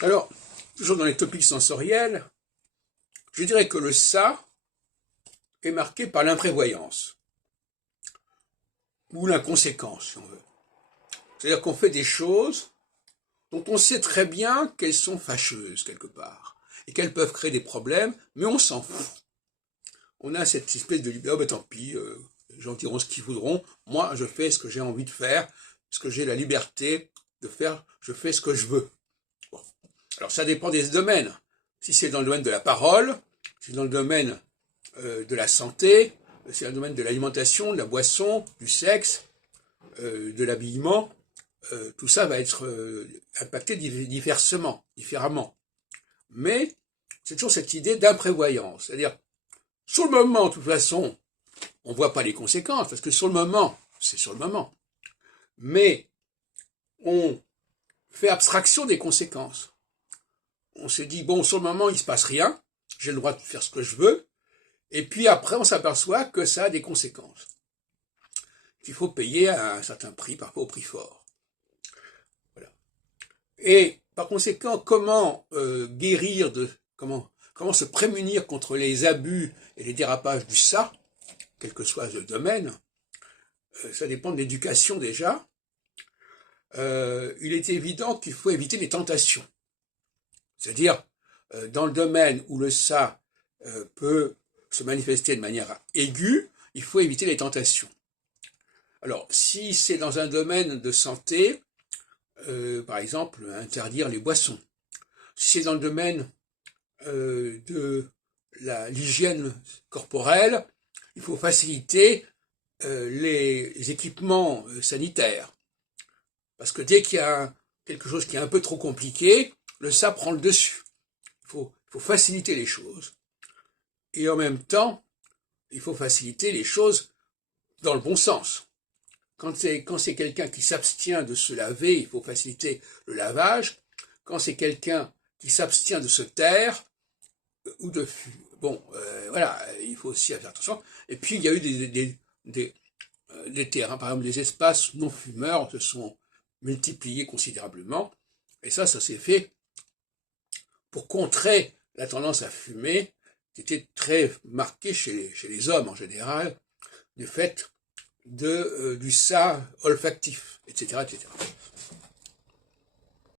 Alors, toujours dans les topics sensoriels, je dirais que le ça est marqué par l'imprévoyance, ou l'inconséquence, si on veut. C'est-à-dire qu'on fait des choses dont on sait très bien qu'elles sont fâcheuses quelque part, et qu'elles peuvent créer des problèmes, mais on s'en fout. On a cette espèce de liberté, oh ben tant pis, les gens diront ce qu'ils voudront, moi je fais ce que j'ai envie de faire, ce que j'ai la liberté de faire, je fais ce que je veux. Bon. Alors ça dépend des domaines. Si c'est dans le domaine de la parole, si c'est dans le domaine de la santé, si c'est dans le domaine de l'alimentation, de la boisson, du sexe, de l'habillement, tout ça va être impacté différemment. Mais c'est toujours cette idée d'imprévoyance. C'est-à-dire, sur le moment, de toute façon, on ne voit pas les conséquences, parce que sur le moment, c'est sur le moment. Mais on fait abstraction des conséquences. On se dit, bon, sur le moment, il ne se passe rien, j'ai le droit de faire ce que je veux, et puis après, on s'aperçoit que ça a des conséquences. Il faut payer à un certain prix, parfois au prix fort. Voilà. Et par conséquent, comment guérir comment se prémunir contre les abus et les dérapages du ça, quel que soit le domaine, ça dépend de l'éducation déjà. Il est évident qu'il faut éviter les tentations. C'est-à-dire, dans le domaine où le ça peut se manifester de manière aiguë, il faut éviter les tentations. Alors, si c'est dans un domaine de santé, par exemple, interdire les boissons. Si c'est dans le domaine de l'hygiène corporelle, il faut faciliter les équipements sanitaires. Parce que dès qu'il y a quelque chose qui est un peu trop compliqué, le ça prend le dessus. Il faut faciliter les choses. Et en même temps, il faut faciliter les choses dans le bon sens. Quand c'est quelqu'un qui s'abstient de se laver, il faut faciliter le lavage. Quand c'est quelqu'un qui s'abstient de se taire ou de fumer, bon, voilà, il faut aussi faire attention. Et puis il y a eu des terrains, par exemple, des espaces non fumeurs se sont multipliés considérablement. Et ça s'est fait pour contrer la tendance à fumer, qui était très marquée chez les hommes en général, du fait du ça olfactif, etc., etc.